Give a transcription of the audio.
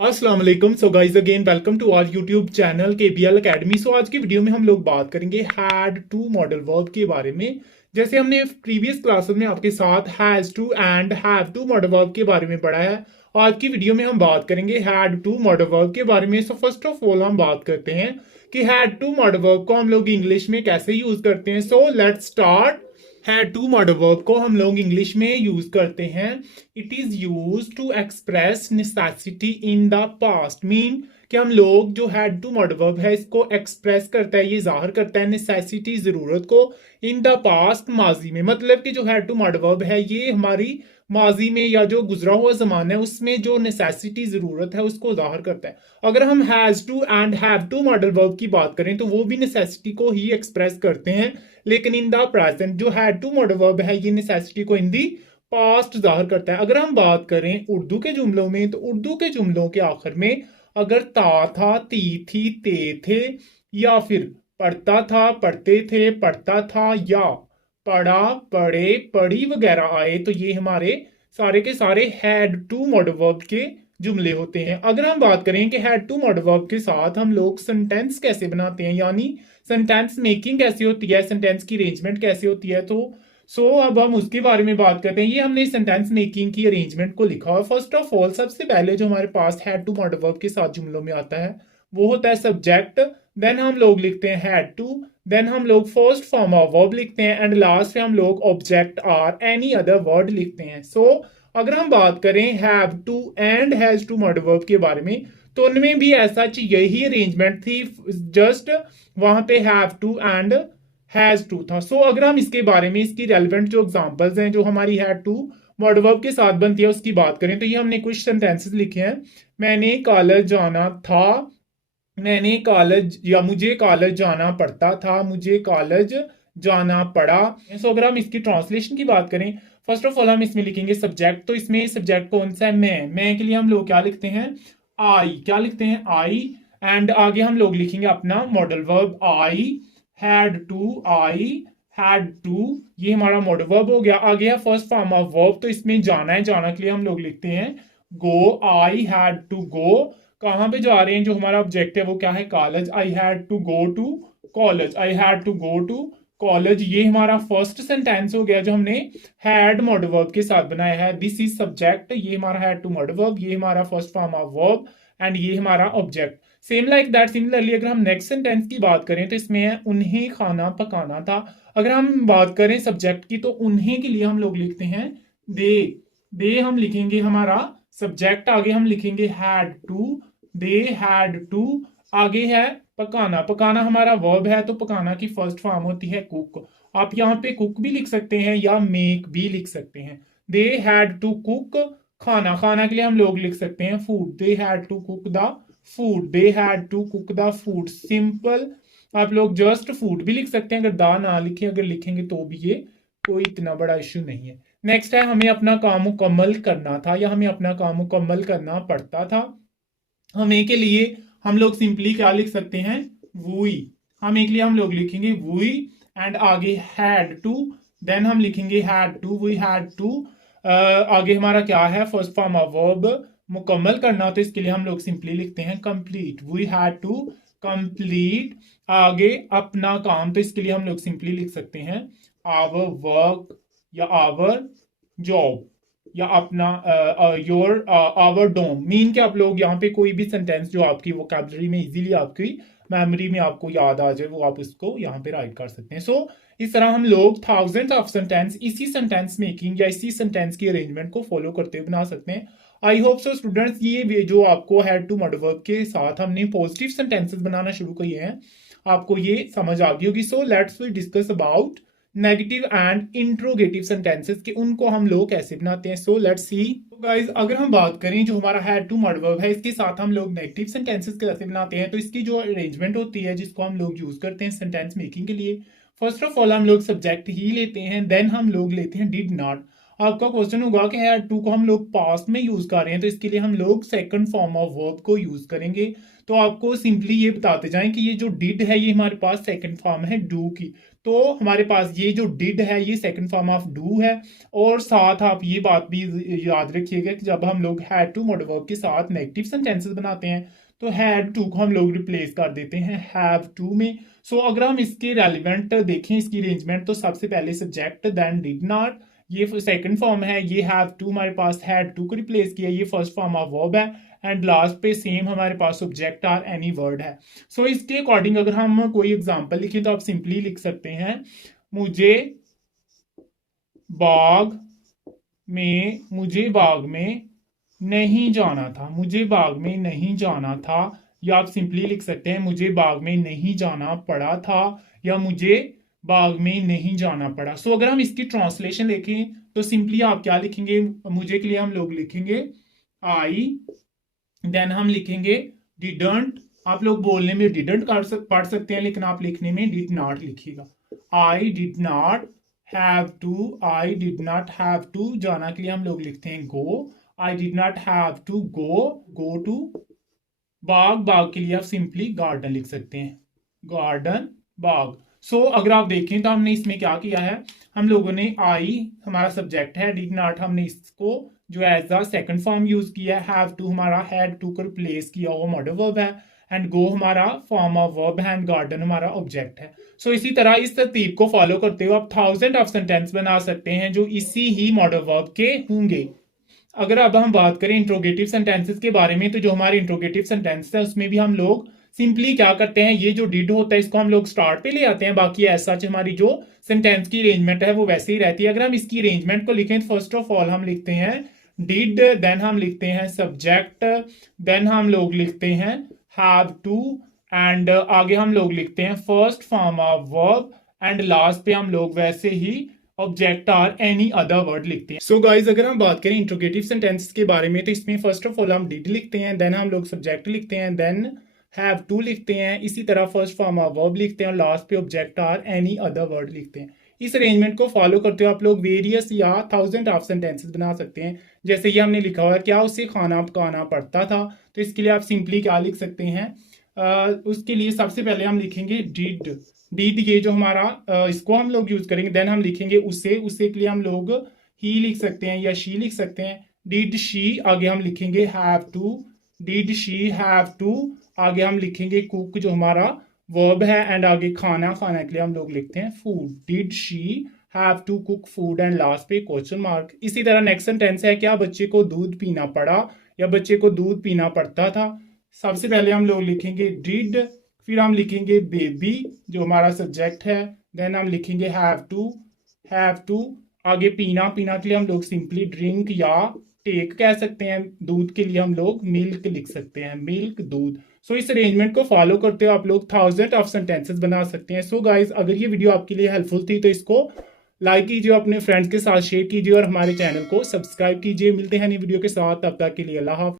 अस्सलाम वालेकुम। So guys again welcome to our YouTube channel KBL academy. So आज की वीडियो में हम लोग बात करेंगे हैड टू मॉडल वर्ब के बारे में। जैसे हमने प्रीवियस क्लासेस में आपके साथ has to and have to modal verb के बारे में पढ़ा है। आज की वीडियो में हम बात करेंगे हैड टू मॉडल वर्ब के बारे में। सो फर्स्ट ऑफ ऑल हम बात करते हैं कि हैड टू मॉडल वर्ब को हम लोग इंग्लिश में कैसे यूज करते हैं। So let's start. Had to modal verb को हम लोग इंग्लिश में यूज करते हैं। It is use to express necessity in the past. Mean कि हम लोग जो हैड टू मॉडल वर्ब है इसको एक्सप्रेस करता है, ये जाहिर करता है नेसेसिटी, जरूरत को, इन द पास्ट, माजी में। मतलब कि जो हैड टू मॉडल वर्ब है ये हमारी माजी में या जो गुजरा हुआ जमाना है उसमें जो नेसेसिटी, जरूरत है, उसको जाहिर करता है। अगर हम has to and have to modal verb की बात करें तो वो भी नेसेसिटी को ही एक्सप्रेस करते हैं, लेकिन इन द प्रेजेंट जो हैड टू मॉडल वर्ब है ये नेसेसिटी को इन दी पास्ट जाहिर करता है। अगर हम बात करें उर्दू के जुमलों में तो उर्दू के जुमलों के आखिर में अगर ता था, ती थी, ते थे, या फिर पढ़ता था, पढ़ते थे, पढ़ता था, या पढ़ा, पढ़े, पढ़ी वगैरह आए तो ये हमारे सारे के सारे हैड टू मॉडल वर्ब के जुमले होते हैं। अगर हम बात करें कि हैड टू मॉडल वर्ब के साथ हम लोग सेंटेंस कैसे बनाते हैं, यानी सेंटेंस मेकिंग कैसे होती है, सेंटेंस की अरेंजमेंट कैसे होती है, तो अब हम उसके बारे में बात करते हैं। ये हमने सेंटेंस मेकिंग की अरेंजमेंट को लिखा है। फर्स्ट ऑफ ऑल सबसे पहले जो हमारे पास हैड टू मॉडल वर्ब के साथ जुमलों में आता है वो होता है सब्जेक्ट। देन हम लोग लिखते हैं हैड टू। देन हम लोग फर्स्ट फॉर्म ऑफ वर्ब लिखते हैं एंड लास्ट में हम लोग object are any other word लिखते हैं। अगर हम बात करें have to and has to modal verb के बारे में तो उनमें भी ऐसा यही अरेंजमेंट थी, जस्ट वहां पे have to and has to था। अगर हम इसके बारे में इसकी रेलिवेंट जो एग्जांपल्स हैं जो हमारी हैड टू मॉडल वर्ब के साथ बनती है उसकी बात करें तो ये हमने कुछ सेंटेंसेस लिखे हैं। मैंने कॉलेज जाना था, मैंने कॉलेज, या मुझे कॉलेज जाना पड़ता था, मुझे कॉलेज जाना पड़ा। अगर हम इसकी ट्रांसलेशन की बात करें, फर्स्ट ऑफ ऑल हम इसमें लिखेंगे सब्जेक्ट। तो इसमें सब्जेक्ट कौन सा है? मैं के लिए हम लोग क्या लिखते हैं? आई। क्या लिखते हैं? आई। एंड आगे हम लोग लिखेंगे अपना modal verb I had to. I had to, ये हमारा मॉडल वर्ब हो गया। आगे है फर्स्ट फॉर्म ऑफ वर्ब, तो इसमें जाना है, जाना के लिए हम लोग लिखते हैं गो। आई हैड टू गो। कहाँ पे जा रहे हैं? जो हमारा ऑब्जेक्ट है वो क्या है? College. I had to go to college. I had to go to college, ये हमारा फर्स्ट सेंटेंस हो गया जो हमने हैड मॉडल वर्ब के साथ बनाया है। दिस इज सब्जेक्ट, ये हमारा हैड टू मॉडल वर्ब, ये हमारा first form of verb and ये हमारा object. Same like that, similarly अगर हम नेक्स्ट सेंटेंस की बात करें तो इसमें है उन्हें खाना पकाना था। अगर हम बात करें सब्जेक्ट की तो उन्हें के लिए हम लोग लिखते हैं दे। दे हम लिखेंगे हमारा सब्जेक्ट, आगे हम लिखेंगे had to, they had to. आगे है पकाना। पकाना हमारा वर्ब है तो पकाना की फर्स्ट फॉर्म होती है कुक। आप यहाँ पे कुक भी लिख सकते हैं या मेक भी लिख सकते हैं। दे हैड टू कुक खाना। खाना के लिए हम लोग लिख सकते हैं food. They had to cook the food. They had to cook the food. Simple. आप लोग जस्ट फूड भी लिख सकते हैं, अगर दा ना लिखे, अगर लिखेंगे तो भी ये कोई इतना बड़ा इश्यू नहीं है। नेक्स्ट है हमें अपना काम मुकम्मल करना था या हमें अपना काम मुकम्मल करना पड़ता था। हमें के लिए हम लोग सिंपली क्या लिख सकते हैं? वुई। हमें के लिए हम लोग लिखेंगे वुई एंड आगे हैड टू। देन हम लिखेंगे had to, we had to. आगे हमारा क्या है? फर्स्ट फॉर्म ऑफ वर्ब मुकम्मल करना, तो इसके लिए हम लोग सिंपली लिखते हैं complete. We had to complete. आगे अपना काम, तो इसके लिए हम लोग सिंपली लिख सकते हैं आवर वर्क या आवर जॉब या अपना योर आवर डोम। मीन के आप लोग यहाँ पे कोई भी सेंटेंस जो आपकी वोकैबुलरी में इजीली आपकी मेमोरी में आपको याद आ जाए वो आप इसको यहाँ पे राइट कर सकते हैं। इस तरह हम लोग थाउजेंड ऑफ सेंटेंस इसी सेंटेंस मेकिंग या इसी सेंटेंस की अरेंजमेंट को फॉलो करते हुए बना सकते हैं। आई होप सो स्टूडेंट्स, ये जो आपको हैड टू मॉडल वर्ब के साथ हमने पॉजिटिव सेंटेंसेस बनाना शुरू किए हैं, आपको ये समझ आ गई होगी। Let's we discuss about negative and interrogative sentences के उनको हम लोग कैसे बनाते हैं। Let's see. गाइस अगर हम बात करें जो हमारा हैड टू मॉडल वर्ब है इसके साथ हम लोग नेगेटिव सेंटेंसेस कैसे बनाते हैं, तो इसकी जो अरेंजमेंट होती है जिसको हम लोग यूज करते हैं सेंटेंस मेकिंग के लिए, फर्स्ट ऑफ ऑल हम लोग सब्जेक्ट ही लेते हैं, देन हम लोग लेते हैं डिड नॉट। आपका क्वेश्चन होगा कि हैड टू को हम लोग पास्ट में यूज कर रहे हैं, तो इसके लिए हम लोग सेकंड फॉर्म ऑफ वर्ब को यूज करेंगे। तो आपको सिंपली ये बताते जाएं कि ये जो डिड है ये हमारे पास सेकंड फॉर्म है डू की। तो हमारे पास ये जो डिड है ये सेकंड फॉर्म ऑफ डू है। और साथ आप ये बात भी याद रखिएगा कि जब हम लोग हैड टू मॉडल वर्ब के साथ नेगेटिव सेंटेंसेस बनाते हैं तो हैड टू को हम लोग रिप्लेस कर देते हैं हैव टू में। सो अगर हम इसके रेलिवेंट देखें, इसकी अरेंजमेंट, तो सबसे पहले सब्जेक्ट देन डिड नॉट, ये सेकंड फॉर्म है। ये हैव टू हमारे पास हैड टू को रिप्लेस किया, ये फर्स्ट फॉर्म ऑफ वर्ब है। एंड लास्ट पे सेम हमारे पास ऑब्जेक्ट आर एनी वर्ड है। सो इसके अकॉर्डिंग अगर हम कोई एग्जांपल लिखें तो आप सिंपली लिख सकते हैं मुझे बाग में नहीं जाना था, मुझे बाग में नहीं जाना था। या आप सिंपली लिख सकते हैं मुझे बाग में नहीं जाना पड़ा था, या मुझे बाग में नहीं जाना पड़ा। सो अगर हम इसकी ट्रांसलेशन लिखें तो सिंपली आप क्या लिखेंगे, मुझे के लिए हम लोग लिखेंगे आई, देन हम लिखेंगे डिडंट। आप लोग बोलने में डिडंट पढ़ सकते हैं, लेकिन आप लिखने में डिड नॉट लिखिएगा। I did not have to, I did not have to, जाना के लिए हम लोग लिखते हैं go. I did not have to go to बाग, बाग के लिए आप सिंपली गार्डन लिख सकते हैं, गार्डन बाग। सो अगर आप देखें तो हमने इसमें क्या किया है, हम लोगों ने आई हमारा सब्जेक्ट है, डिड नॉट हमने इसको जो as a second form use किया है, हैव टू हमारा हैड टू को रिप्लेस किया हुआ मॉडल वर्ब है, एंड गो हमारा फॉर्म ऑफ वर्ब है, एंड गार्डन हमारा ऑब्जेक्ट है। सो इसी तरह इस तरतीब को फॉलो करते हुए आप थाउजेंड ऑफ सेंटेंस बना सकते हैं जो इसी ही मॉडल वर्ब के होंगे। अगर अब हम बात करें इंट्रोगेटिव सेंटेंसेस के बारे में, तो जो हमारे इंट्रोगेटिव सेंटेंस है उसमें भी हम लोग सिंपली क्या करते हैं, ये जो डिड होता है इसको हम लोग स्टार्ट पे ले आते हैं, बाकी ऐसा हमारी जो सेंटेंस की अरेंजमेंट है वो वैसे ही रहती है। अगर हम इसकी अरेंजमेंट को लिखें तो फर्स्ट ऑफ ऑल हम लिखते हैं डिड, देन हम लिखते हैं सब्जेक्ट, देन हम लोग लिखते हैं हैव टू, एंड आगे हम लोग लिखते हैं first form of verb, and last पे हम लोग वैसे ही object are any other word लिखते हैं। सो गाइज अगर हम बात करें इंट्रोगेटिव सेंटेंस के बारे में, तो इसमें फर्स्ट ऑफ ऑल हम डिड लिखते हैं, देन हम लोग सब्जेक्ट लिखते हैं, देन हैव टू लिखते हैं, इसी तरह फर्स्ट फॉर्म ऑफ वर्ब लिखते हैं, और लास्ट पे object are any other word लिखते हैं। इस अरेंजमेंट को फॉलो करते हुए आप लोग वेरियस या थाउजेंड ऑफ सेंटेंसेस बना सकते हैं। जैसे ये हमने लिखा हुआ है क्या उसे खाना पकाना पड़ता था, तो इसके लिए आप सिंपली क्या लिख सकते हैं, उसके लिए सबसे पहले हम लिखेंगे डिड, डिड ये जो हमारा इसको हम लोग यूज करेंगे, देन हम लिखेंगे उसे के लिए हम लोग ही लिख सकते हैं या शी लिख सकते हैं। डिड शी, आगे हम लिखेंगे have to, did she have to, आगे हम लिखेंगे कुक जो हमारा वर्ब है, एंड आगे खाना, खाना के लिए हम लोग लिखते हैं food, did she have to cook food, and last पे क्वेश्चन मार्क। इसी तरह नेक्स्ट सेंटेंस है क्या बच्चे को दूध पीना पड़ा या बच्चे को दूध पीना पड़ता था। सबसे पहले हम लोग लिखेंगे डिड, फिर हम लिखेंगे बेबी जो हमारा सब्जेक्ट है, देन हम लिखेंगे हैव टू, आगे पीना, पीना के लिए हम लोग सिंपली ड्रिंक या टेक कह सकते हैं, दूध के लिए हम लोग मिल्क लिख सकते हैं, मिल्क दूध। सो इस अरेंजमेंट को फॉलो करते हुए आप लोग थाउजेंड ऑफ सेंटेंसेस बना सकते हैं। सो गाइज अगर ये वीडियो आपके लिए हेल्पफुल थी तो इसको लाइक कीजिए, अपने फ्रेंड्स के साथ शेयर कीजिए, और हमारे चैनल को सब्सक्राइब कीजिए। मिलते हैं नई वीडियो के साथ, तब तक के लिए अल्लाह हाफ़िज़।